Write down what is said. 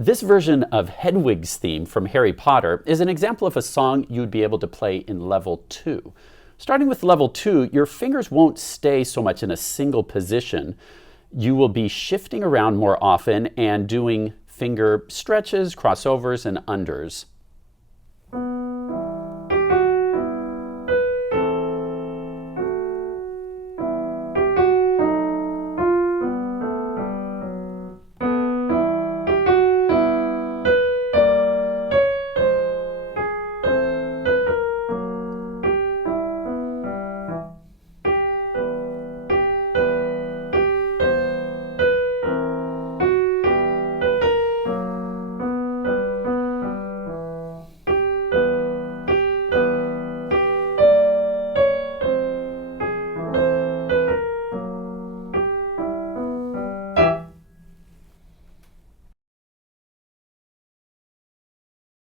This version of Hedwig's theme from Harry Potter is an example of a song you'd be able to play in level 2. Starting with level 2, your fingers won't stay so much in a single position. You will be shifting around more often and doing finger stretches, crossovers, and unders.